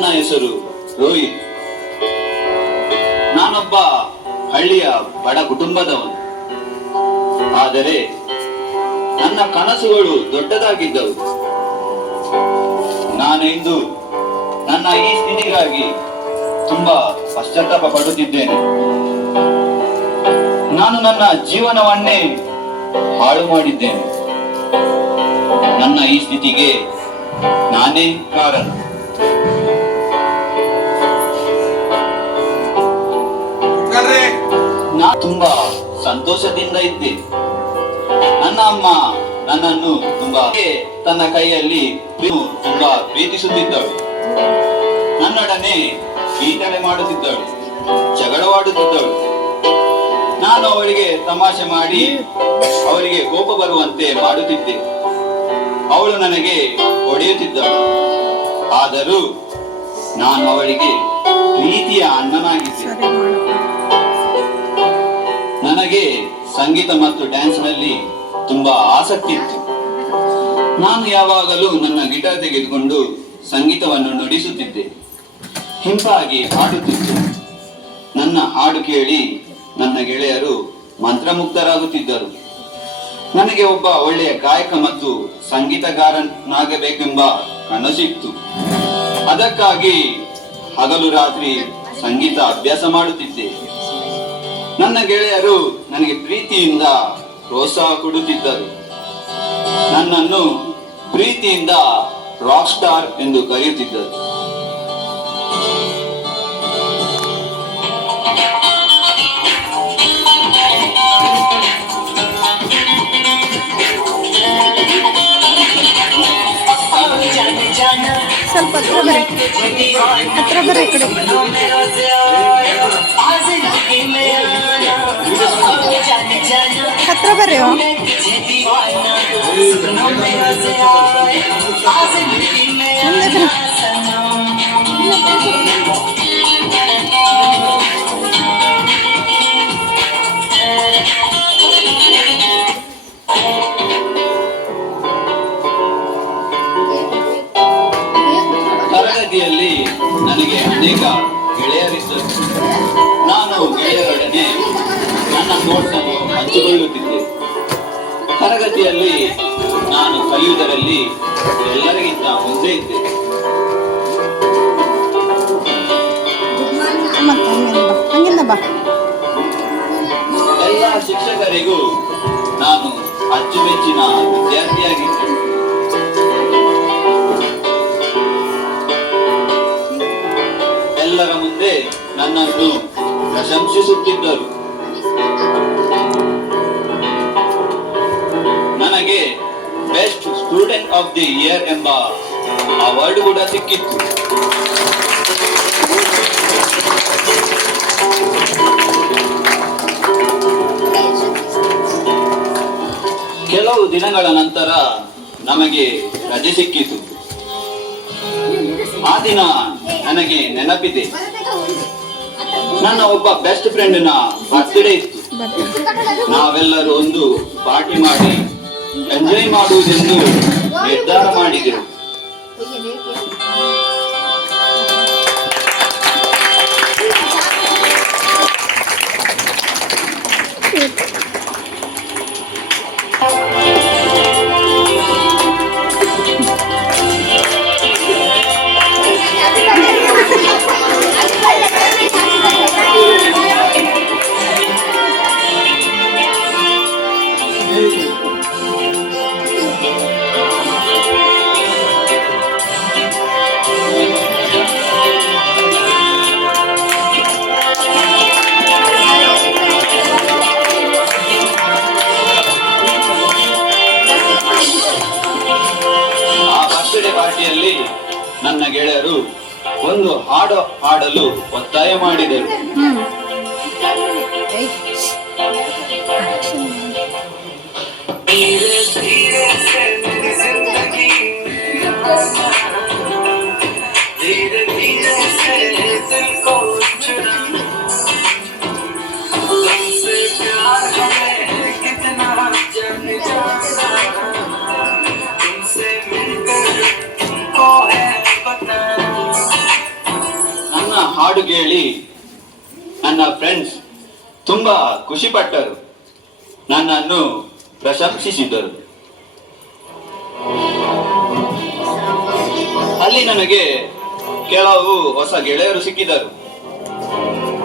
ನನ್ನ ಹೆಸರು ರೋಹಿತ್. ನಾನೊಬ್ಬ ಹಳ್ಳಿಯ ಬಡ ಕುಟುಂಬದವನು. ಆದರೆ ನನ್ನ ಕನಸುಗಳು ದೊಡ್ಡದಾಗಿದ್ದವು. ನಾನು ಇಂದು ನನ್ನ ಈ ಸ್ಥಿತಿಗಾಗಿ ತುಂಬಾ ಪಶ್ಚಾತ್ತಾಪ ಪಡುತ್ತಿದ್ದೇನೆ. ನಾನು ನನ್ನ ಜೀವನವನ್ನೇ ಹಾಳು ಮಾಡಿದ್ದೇನೆ. ನನ್ನ ಈ ಸ್ಥಿತಿಗೆ ನಾನೇ ಕಾರಣ. ನಾನು ತುಂಬಾ ಸಂತೋಷದಿಂದ ಇದ್ದೆ. ನನ್ನ ಅಮ್ಮ ನನ್ನನ್ನು ತುಂಬಾ ತನ್ನ ಕೈಯಲ್ಲಿ ತುಂಬಾ ಪ್ರೀತಿಸುತ್ತಿದ್ದಳು. ನನ್ನೊಡನೆ ಕೀಟಲೆ ಮಾಡುತ್ತಿದ್ದಳು, ಜಗಳವಾಡುತ್ತಿದ್ದಳು. ನಾನು ಅವಳಿಗೆ ತಮಾಷೆ ಮಾಡಿ ಅವರಿಗೆ ಕೋಪ ಬರುವಂತೆ ಮಾಡುತ್ತಿದ್ದೆ. ಅವಳು ನನಗೆ ಹೊಡೆಯುತ್ತಿದ್ದಳು. ಆದರೂ ನಾನು ಅವಳಿಗೆ ಪ್ರೀತಿಯ ಅಣ್ಣನಾಗಿದ್ದೆ. ನನಗೆ ಸಂಗೀತ ಮತ್ತು ಡ್ಯಾನ್ಸ್ ನಲ್ಲಿ ತುಂಬಾ ಆಸಕ್ತಿ ಇತ್ತು. ನಾನು ಯಾವಾಗಲೂ ನನ್ನ ಗಿಟಾರ್ ತೆಗೆದುಕೊಂಡು ಸಂಗೀತವನ್ನು ನುಡಿಸುತ್ತಿದ್ದೆ. ಹಿಂಪಾಗಿ ಹಾಡುತ್ತಿದ್ದೆ. ನನ್ನ ಹಾಡು ಕೇಳಿ ನನ್ನ ಗೆಳೆಯರು ಮಂತ್ರಮುಗ್ಧರಾಗುತ್ತಿದ್ದರು. ನನಗೆ ಒಬ್ಬ ಒಳ್ಳೆಯ ಗಾಯಕ ಮತ್ತು ಸಂಗೀತಗಾರನಾಗಬೇಕೆಂಬ ಕನಸಿತ್ತು. ಅದಕ್ಕಾಗಿ ಹಗಲು ರಾತ್ರಿ ಸಂಗೀತ ಅಭ್ಯಾಸ ಮಾಡುತ್ತಿದ್ದೆ. ನನ್ನ ಗೆಳೆಯರು ನನಗೆ ಪ್ರೀತಿಯಿಂದ ಪ್ರೋತ್ಸಾಹ ಕೊಡುತ್ತಿದ್ದರು. ನನ್ನನ್ನು ಪ್ರೀತಿಯಿಂದ ರಾಕ್ ಸ್ಟಾರ್ ಎಂದು ಕರೆಯುತ್ತಿದ್ದರು. ಸ್ವಲ್ಪ ಹತ್ರ ಬರ್ರಿ ಕಡೆ. ಹತ್ರ ಬರ್ರಿ. ತರಗತಿಯಲ್ಲಿ ನನಗೆ ಅನೇಕ ಗೆಳೆಯರಿದ್ದರು. ನಾನು ಗೆಳೆಯರೊಡನೆ ನನ್ನ ನೋಟ್ಸ್ ಅನ್ನು ಹಂಚಿಕೊಳ್ಳುತ್ತಿದ್ದೆ. ತರಗತಿಯಲ್ಲಿ ನಾನು ಕಲಿಯುವುದರಲ್ಲಿ ಎಲ್ಲರಿಗಿಂತ ಮುಂದೆ ಇದ್ದೆ. ಎಲ್ಲ ಶಿಕ್ಷಕರಿಗೂ ನಾನು ಅಚ್ಚುಮೆಚ್ಚಿನ ವಿದ್ಯಾರ್ಥಿಯಾಗಿದ್ದೆ. ಎಲ್ಲರ ಮುಂದೆ ನನ್ನನ್ನು ಪ್ರಶಂಸಿಸುತ್ತಿದ್ದರು. ನನಗೆ best student of the year ಎಂಬ ಅವಾರ್ಡ್ ಕೂಡ ಸಿಕ್ಕಿತ್ತು. ಕೆಲವು ದಿನಗಳ ನಂತರ ನಮಗೆ ರಜೆ ಸಿಕ್ಕಿತು. ಆ ದಿನ ನನಗೆ ನೆನಪಿದೆ. ನನ್ನ ಒಬ್ಬ ಬೆಸ್ಟ್ ಫ್ರೆಂಡ್ ನ ಬರ್ತ್ಡೇ ಇತ್ತು. ನಾವೆಲ್ಲರೂ ಒಂದು ಪಾರ್ಟಿ ಮಾಡಿ ಎಂಜಾಯ್ ಮಾಡುವುದೆಂದು ನಿರ್ಧಾರ ಮಾಡಿದೆವು. ಪಾರ್ಟಿಯಲ್ಲಿ ನನ್ನ ಗೆಳೆಯರು ಒಂದು ಹಾಡು ಹಾಡಲು ಒತ್ತಾಯ ಮಾಡಿದರು. ಹಾಡು ಕೇಳಿ ನನ್ನ ಫ್ರೆಂಡ್ಸ್ ತುಂಬಾ ಖುಷಿ ಪಟ್ಟರು, ನನ್ನನ್ನು ಪ್ರಶಂಸಿಸಿದರು. ಅಲ್ಲಿ ನನಗೆ ಕೆಲವು ಹೊಸ ಗೆಳೆಯರು ಸಿಕ್ಕಿದರು.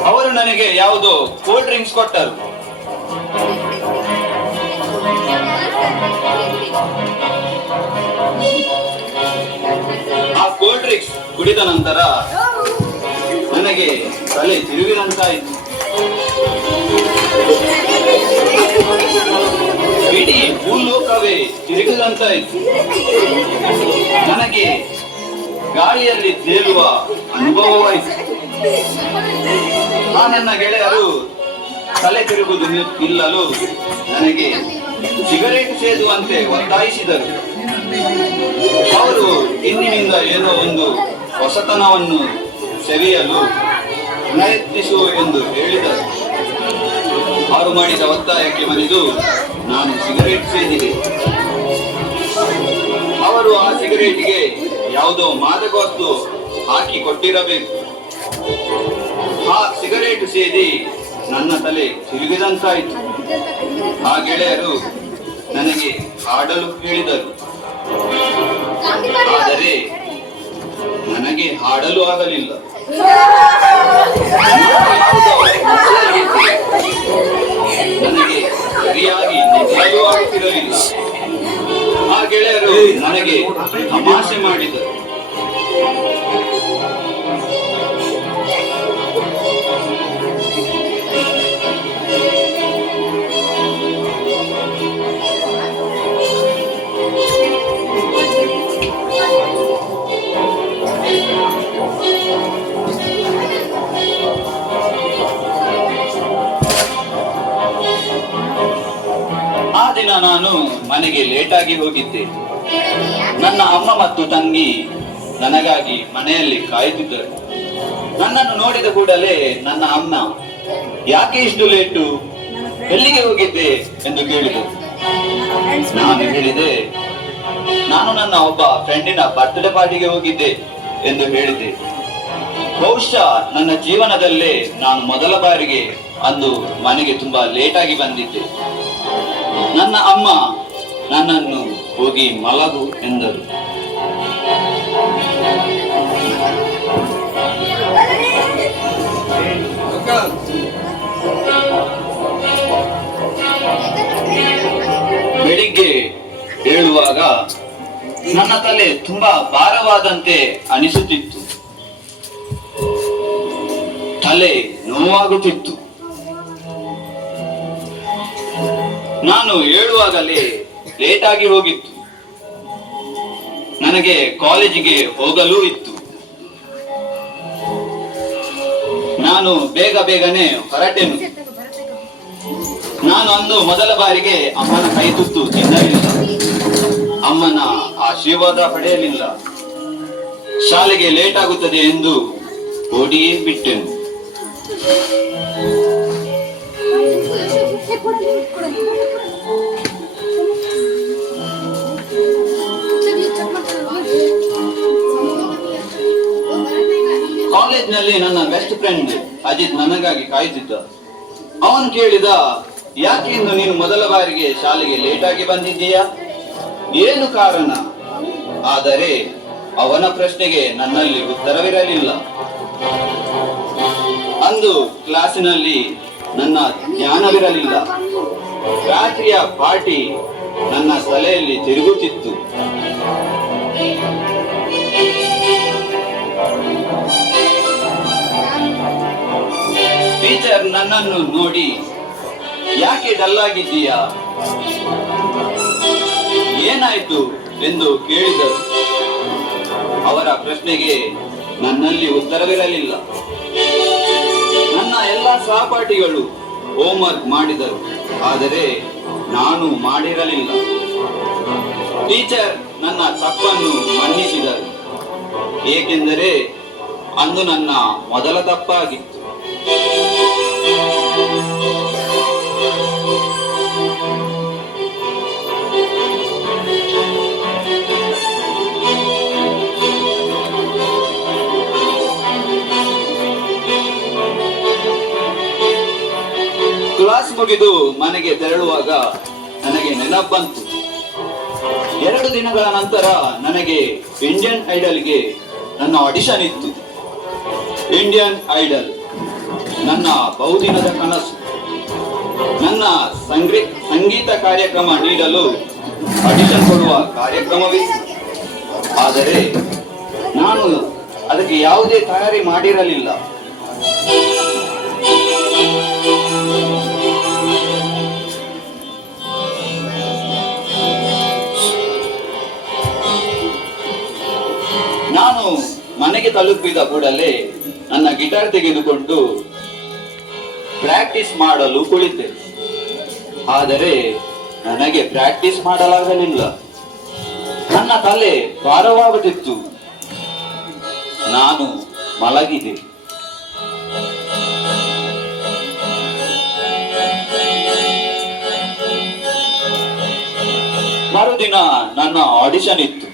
ಅವರು ನನಗೆ ಯಾವುದೋ ಕೂಲ್ ಡ್ರಿಂಕ್ಸ್ ಕೊಟ್ಟರು. ಆ ಕೂಲ್ ಡ್ರಿಂಕ್ಸ್ ಕುಡಿದ ನಂತರ ನನಗೆ ತಲೆ ತಿರುಗಿದಂತಾಯಿತು. ಇಡೀ ಭೂಲೋಕವೇ ತಿರುಗಿದಂತಾಯಿತು. ನನಗೆ ಗಾಳಿಯಲ್ಲಿ ತೇಲುವ ಅನುಭವವಾಯಿತು. ಆ ನನ್ನ ಗೆಳೆಯರು ತಲೆ ತಿರುಗುವುದು ನಿಲ್ಲಲು ನನಗೆ ಸಿಗರೇಟ್ ಸೇದುವಂತೆ ಒತ್ತಾಯಿಸಿದರು. ಅವರು ಇಂದಿನಿಂದ ಏನೋ ಒಂದು ಹೊಸತನವನ್ನು ಸವಿಯಲು ಪ್ರಯತ್ನಿಸು ಎಂದು ಹೇಳಿದರು. ಅವರು ಮಾಡಿದ ಒತ್ತಾಯಕ್ಕೆ ಮಣಿದು ನಾನು ಸಿಗರೇಟ್ ಸೇದಿದೆ. ಅವರು ಆ ಸಿಗರೇಟ್ಗೆ ಯಾವುದೋ ಮಾದಕ ವಸ್ತು ಹಾಕಿ ಕೊಟ್ಟಿರಬೇಕು. ಆ ಸಿಗರೇಟ್ ಸೇದಿ ನನ್ನ ತಲೆ ತಿರುಗಿದಂತಾಯಿತು. ಆ ಗೆಳೆಯರು ನನಗೆ ಹಾಡಲು ಹೇಳಿದರು. ಆದರೆ ನನಗೆ ಹಾಡಲು ಆಗಲಿಲ್ಲ. ನನಗೆ ಸರಿಯಾಗಿ ನಿಲ್ಲಲು ಆಗುತ್ತಿರಲಿಲ್ಲ. ಆ ಗೆಳೆಯರು ನನಗೆ ತಮಾಷೆ ಮಾಡಿದರು. ಆ ದಿನ ನಾನು ಮನೆಗೆ ಲೇಟಾಗಿ ಹೋಗಿದ್ದೆ. ನನ್ನ ಅಮ್ಮ ಮತ್ತು ತಂಗಿ ನನಗಾಗಿ ಮನೆಯಲ್ಲಿ ಕಾಯುತ್ತಿದ್ದರು. ನನ್ನನ್ನು ನೋಡಿದ ಕೂಡಲೇ ನನ್ನ ಅಮ್ಮ, ಯಾಕೆ ಇಷ್ಟು ಲೇಟು, ಎಲ್ಲಿಗೆ ಹೋಗಿದ್ದೆ ಎಂದು ಕೇಳಿದರು. ನಾನು ಹೇಳಿದೆ, ನಾನು ನನ್ನ ಒಬ್ಬ ಫ್ರೆಂಡಿನ ಬರ್ತ್ಡೇ ಪಾರ್ಟಿಗೆ ಹೋಗಿದ್ದೆ ಎಂದು ಹೇಳಿದೆ. ಬಹುಶಃ ನನ್ನ ಜೀವನದಲ್ಲೇ ನಾನು ಮೊದಲ ಬಾರಿಗೆ ಅಂದು ಮನೆಗೆ ತುಂಬಾ ಲೇಟಾಗಿ ಬಂದಿದ್ದೆ. ನನ್ನ ಅಮ್ಮ ನನ್ನನ್ನು ಹೋಗಿ ಮಲಗು ಎಂದರು. ಬೆಳಿಗ್ಗೆ ಏಳುವಾಗ ನನ್ನ ತಲೆ ತುಂಬಾ ಭಾರವಾದಂತೆ ಅನಿಸುತ್ತಿತ್ತು. ತಲೆ ನೋವಾಗುತ್ತಿತ್ತು. ನಾನು ಏಳುವಾಗಲೇ ಲೇಟಾಗಿ ಹೋಗಿತ್ತು. ನನಗೆ ಕಾಲೇಜಿಗೆ ಹೋಗಲೂ ಇತ್ತು. ನಾನು ಬೇಗನೆ ಹೊರಟೆನು. ನಾನು ಅಂದು ಮೊದಲ ಬಾರಿಗೆ ಅಮ್ಮನ ಕೈ ತುತ್ತು ತಿನ್ನಲಿಲ್ಲ. ಅಮ್ಮನ ಆಶೀರ್ವಾದ ಪಡೆಯಲಿಲ್ಲ. ಶಾಲೆಗೆ ಲೇಟ್ ಆಗುತ್ತದೆ ಎಂದು ಓಡಿಯೇ ಬಿಟ್ಟೆನು. ಕಾಲೇಜ್ನಲ್ಲಿ ನನ್ನ ಬೆಸ್ಟ್ ಫ್ರೆಂಡ್ ಅಜಿತ್ ನನಗಾಗಿ ಕಾಯುತ್ತಿದ್ದ. ಅವನು ಕೇಳಿದ, ಯಾಕೆ ಇಂದು ನೀನು ಮೊದಲ ಬಾರಿಗೆ ಶಾಲೆಗೆ ಲೇಟಾಗಿ ಬಂದಿದ್ದೀಯಾ, ಏನು ಕಾರಣ? ಆದರೆ ಅವನ ಪ್ರಶ್ನೆಗೆ ನನ್ನಲ್ಲಿ ಉತ್ತರವಿರಲಿಲ್ಲ. ಅಂದು ಕ್ಲಾಸಿನಲ್ಲಿ ನನ್ನ ಜ್ಞಾನವಿರಲಿಲ್ಲ. ರಾತ್ರಿಯ ಪಾರ್ಟಿ ನನ್ನ ತಲೆಯಲ್ಲಿ ತಿರುಗುತ್ತಿತ್ತು. ಟೀಚರ್ ನನ್ನನ್ನು ನೋಡಿ, ಯಾಕೆ ಡಲ್ ಆಗಿದ್ದೀಯಾ, ಏನಾಯ್ತು ಎಂದು ಕೇಳಿದರು. ಅವರ ಪ್ರಶ್ನೆಗೆ ನನ್ನಲ್ಲಿ ಉತ್ತರವಿರಲಿಲ್ಲ. ನನ್ನ ಎಲ್ಲ ಸಹಪಾಠಿಗಳು ಹೋಮ್ವರ್ಕ್ ಮಾಡಿದರು, ಆದರೆ ನಾನು ಮಾಡಿರಲಿಲ್ಲ. ಟೀಚರ್ ನನ್ನ ತಪ್ಪನ್ನು ಮನ್ನಿಸಿದರು, ಏಕೆಂದರೆ ಅಂದು ನನ್ನ ಮೊದಲ ತಪ್ಪಾಗಿತ್ತು. ಮುಗಿದು ಮನೆಗೆ ತೆರಳುವಾಗ ನನಗೆ ನೆನಪು ಬಂತು. 2 ದಿನಗಳ ನಂತರ ನನಗೆ ಇಂಡಿಯನ್ ಐಡಲ್ಗೆ ನನ್ನ ಆಡಿಷನ್ ಇತ್ತು. ಇಂಡಿಯನ್ ಐಡಲ್ ನನ್ನ ಬಹುದಿನದ ಕನಸು. ನನ್ನ ಸಂಗೀತ ಕಾರ್ಯಕ್ರಮ ನೀಡಲು ಆಡಿಷನ್ ಕೊಡುವ ಕಾರ್ಯಕ್ರಮವಿತ್ತು. ಆದರೆ ನಾನು ಅದಕ್ಕೆ ಯಾವುದೇ ತಯಾರಿ ಮಾಡಿರಲಿಲ್ಲ. ನಾನು ಮನೆಗೆ ತಲುಪಿದ ಕೂಡಲೇ ನನ್ನ ಗಿಟಾರ್ ತೆಗೆದುಕೊಂಡು ಪ್ರಾಕ್ಟೀಸ್ ಮಾಡಲು ಕುಳಿತೆ. ಆದರೆ ನನಗೆ ಪ್ರಾಕ್ಟೀಸ್ ಮಾಡಲಾಗಲಿಲ್ಲ. ನನ್ನ ತಲೆ ಭಾರವಾಗುತ್ತಿತ್ತು. ನಾನು ಮಲಗಿದೆ. ಮರುದಿನ ನನ್ನ ಆಡಿಷನ್ ಇತ್ತು.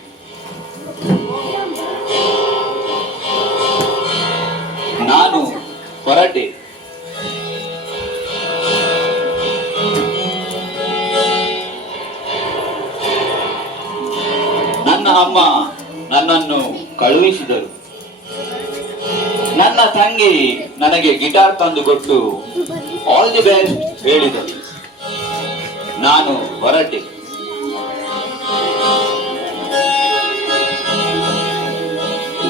ನಾನು ಹೊರಟೆ. ನನ್ನ ಅಮ್ಮ ನನ್ನನ್ನು ಕಳುಹಿಸಿದರು. ನನ್ನ ತಂಗಿ ನನಗೆ ಗಿಟಾರ್ ತಂದು ಕೊಟ್ಟು ಆಲ್ ದಿ ಬೆಸ್ಟ್ ಹೇಳಿದರು. ನಾನು ಹೊರಟೆ.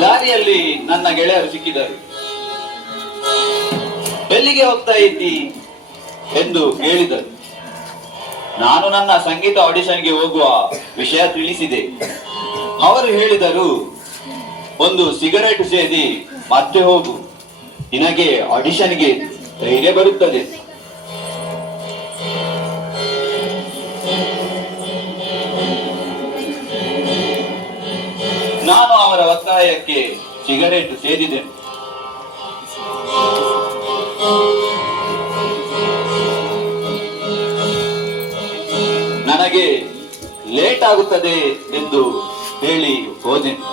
ದಾರಿಯಲ್ಲಿ ನನ್ನ ಗೆಳೆಯರು ಸಿಕ್ಕಿದರು. ಎಲ್ಲಿಗೆ ಹೋಗ್ತಾ ಇದ್ದಿ ಎಂದು ಹೇಳಿದರು. ನಾನು ನನ್ನ ಸಂಗೀತ ಆಡಿಷನ್ಗೆ ಹೋಗುವ ವಿಷಯ ತಿಳಿಸಿದೆ. ಅವರು ಹೇಳಿದರು, ಒಂದು ಸಿಗರೆಟ್ ಸೇದಿ ಮತ್ತೆ ಹೋಗು, ನಿನಗೆ ಆಡಿಷನ್ಗೆ ಧೈರ್ಯ ಬರುತ್ತದೆ. ನಾನು ಅವರ ಒತ್ತಾಯಕ್ಕೆ ಸಿಗರೆಟ್ ಸೇದಿದೆನು. ನನಗೆ ಲೇಟ್ ಆಗುತ್ತದೆ ಎಂದು ಹೇಳಿ ಹೋದೆನು.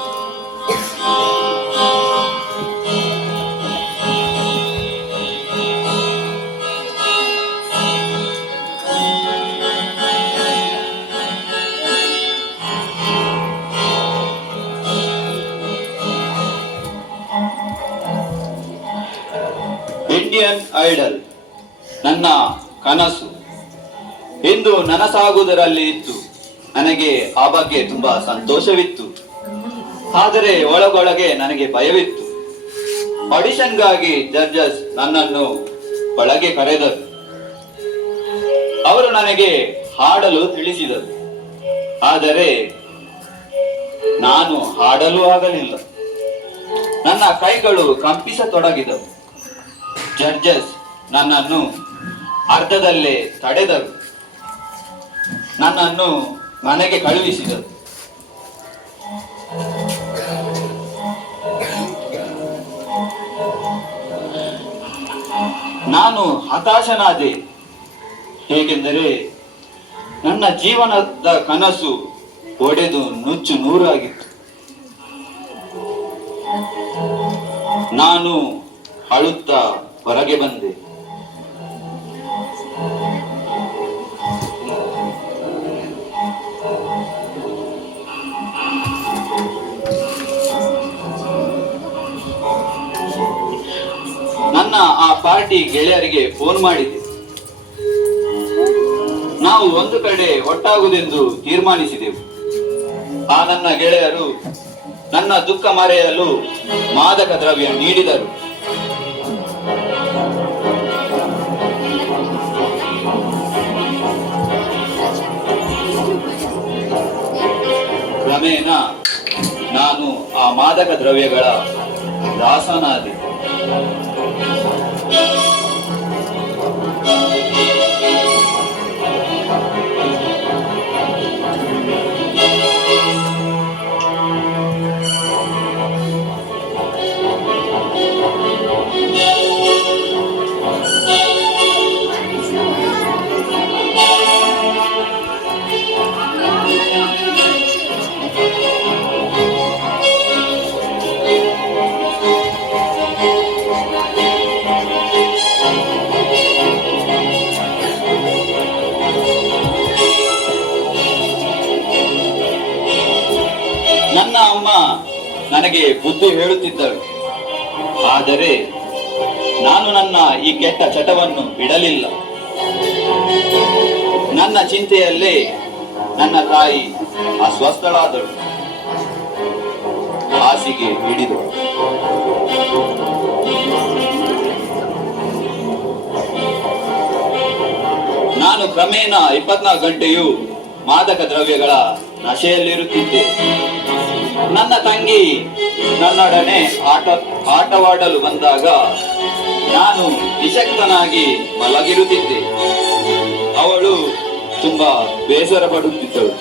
ಇಂಡಿಯನ್ ಐಡಲ್ ನನ್ನ ಕನಸು ಎಂದು ನನಸಾಗುವುದರಲ್ಲಿ ಇತ್ತು. ನನಗೆ ಆ ಬಗ್ಗೆ ತುಂಬಾ ಸಂತೋಷವಿತ್ತು. ಆದರೆ ಒಳಗೊಳಗೆ ನನಗೆ ಭಯವಿತ್ತು. ಆಡಿಷನ್ಗಾಗಿ ಜಡ್ಜಸ್ ನನ್ನನ್ನು ಒಳಗೆ ಕರೆದರು. ಅವರು ನನಗೆ ಹಾಡಲು ತಿಳಿಸಿದರು. ಆದರೆ ನಾನು ಹಾಡಲು ಆಗಲಿಲ್ಲ. ನನ್ನ ಕೈಗಳು ಕಂಪಿಸತೊಡಗಿದವು. ಜಡ್ಜಸ್ ನನ್ನನ್ನು ಅರ್ಧದಲ್ಲೇ ತಡೆದರು. ನನ್ನನ್ನು ಮನೆಗೆ ಕಳುಹಿಸಿದರು. ನಾನು ಹತಾಶನಾದೆ. ಹೇಗೆಂದರೆ ನನ್ನ ಜೀವನದ ಕನಸು ಒಡೆದು ನುಚ್ಚು ನೂರಾಗಿತ್ತು. ನಾನು ಅಳುತ್ತಾ ಹೊರಗೆ ಬಂದೆ. ನನ್ನ ಆ ಪಾರ್ಟಿ ಗೆಳೆಯರಿಗೆ ಫೋನ್ ಮಾಡಿದೆ. ನಾವು ಒಂದು ಕಡೆ ಒಟ್ಟಾಗುವುದೆಂದು ತೀರ್ಮಾನಿಸಿದೆವು. ಆ ನನ್ನ ಗೆಳೆಯರು ನನ್ನ ದುಃಖ ಮರೆಯಲು ಮಾದಕ ದ್ರವ್ಯ ನೀಡಿದರು. ಕ್ರಮೇಣ ನಾನು ಆ ಮಾದಕ ದ್ರವ್ಯಗಳ ದಾಸನಾದೆ. ನನಗೆ ಬುದ್ಧಿ ಹೇಳುತ್ತಿದ್ದಳು. ಆದರೆ ನಾನು ನನ್ನ ಈ ಕೆಟ್ಟ ಚಟವನ್ನು ಬಿಡಲಿಲ್ಲ. ನನ್ನ ಚಿಂತೆಯಲ್ಲೇ ನನ್ನ ತಾಯಿ ಅಸ್ವಸ್ಥಳಾದಳು, ಹಾಸಿಗೆ ಹಿಡಿದಳು. ನಾನು ಕ್ರಮೇಣ 24 ಗಂಟೆಯೂ ಮಾದಕ ದ್ರವ್ಯಗಳ ನಶೆಯಲ್ಲಿರುತ್ತಿದ್ದೆ. ನನ್ನ ತಂಗಿ ನನ್ನೊಡನೆ ಆಟವಾಡಲು ಬಂದಾಗ ನಾನು ನಿಶಕ್ತನಾಗಿ ಮಲಗಿರುತ್ತಿದ್ದೆ. ಅವಳು ತುಂಬಾ ಬೇಸರ ಪಡುತ್ತಿದ್ದಳು.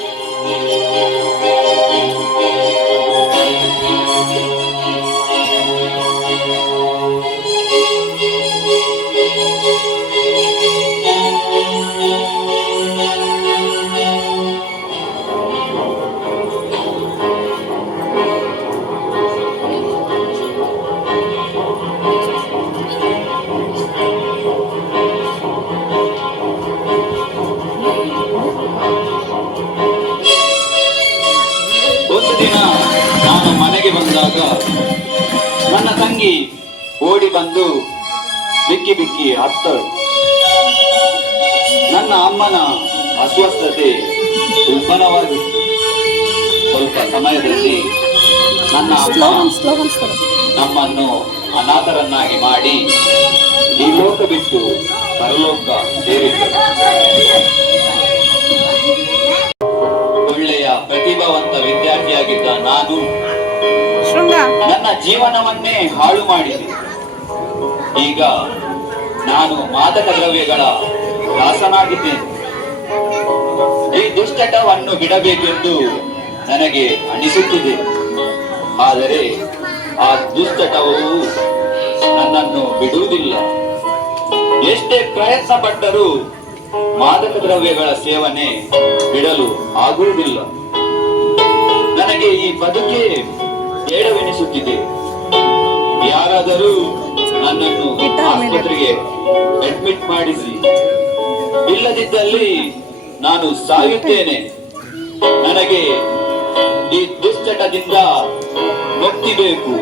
ಒಂದು ದಿನ ನಾನು ಮನೆಗೆ ಬಂದಾಗ ನನ್ನ ತಂಗಿ ಓಡಿ ಬಂದು ಬಿಕ್ಕಿ ಬಿಕ್ಕಿ ಅತ್ತಳು. ನನ್ನ ಅಮ್ಮನ ಅಸ್ವಸ್ಥತೆ ಉಲ್ಬಣವಾಗಿತ್ತು. ಸ್ವಲ್ಪ ಸಮಯದಲ್ಲಿ ನನ್ನ ಅಮ್ಮ ನಮ್ಮನ್ನು ಅನಾಥರನ್ನಾಗಿ ಮಾಡಿ ಈ ಲೋಕ ಬಿಟ್ಟು ಪರಲೋಕ ಸೇರಿದ್ದರು. ಒಳ್ಳೆಯ ಪ್ರತಿಭಾವಂತ ವಿದ್ಯಾರ್ಥಿಯಾಗಿದ್ದ ನಾನು ನನ್ನ ಜೀವನವನ್ನೇ ಹಾಳು ಮಾಡಿದೆ. ಈಗ ನಾನು ಮಾದಕ ದ್ರವ್ಯಗಳ ದಾಸನಾಗಿದ್ದೇನೆ. ಈ ದುಶ್ಚಟವನ್ನು ಬಿಡಬೇಕೆಂದು ನನಗೆ ಅನಿಸುತ್ತಿದೆ. ಆದರೆ ಆ ದುಶ್ಚಟವು ನನ್ನನ್ನು ಬಿಡುವುದಿಲ್ಲ. ಎಷ್ಟೇ ಪ್ರಯತ್ನ ಪಟ್ಟರೂ ಮಾದಕ ದ್ರವ್ಯಗಳ ಸೇವನೆ ಬಿಡಲು ಆಗುವುದಿಲ್ಲ. ನನಗೆ ಈ ಬದುಕೇ ಬೇಡವೆನಿಸುತ್ತಿದೆ. ಯಾರಾದರೂ ನನ್ನನ್ನು ಆಸ್ಪತ್ರೆಗೆ ಅಡ್ಮಿಟ್ ಮಾಡಿಸಿ, ಇಲ್ಲದಿದ್ದಲ್ಲಿ ನಾನು ಸಾಯುತ್ತೇನೆ. ನನಗೆ ಈ ದುಶ್ಚಟದಿಂದ ಮುಕ್ತಿ ಬೇಕು.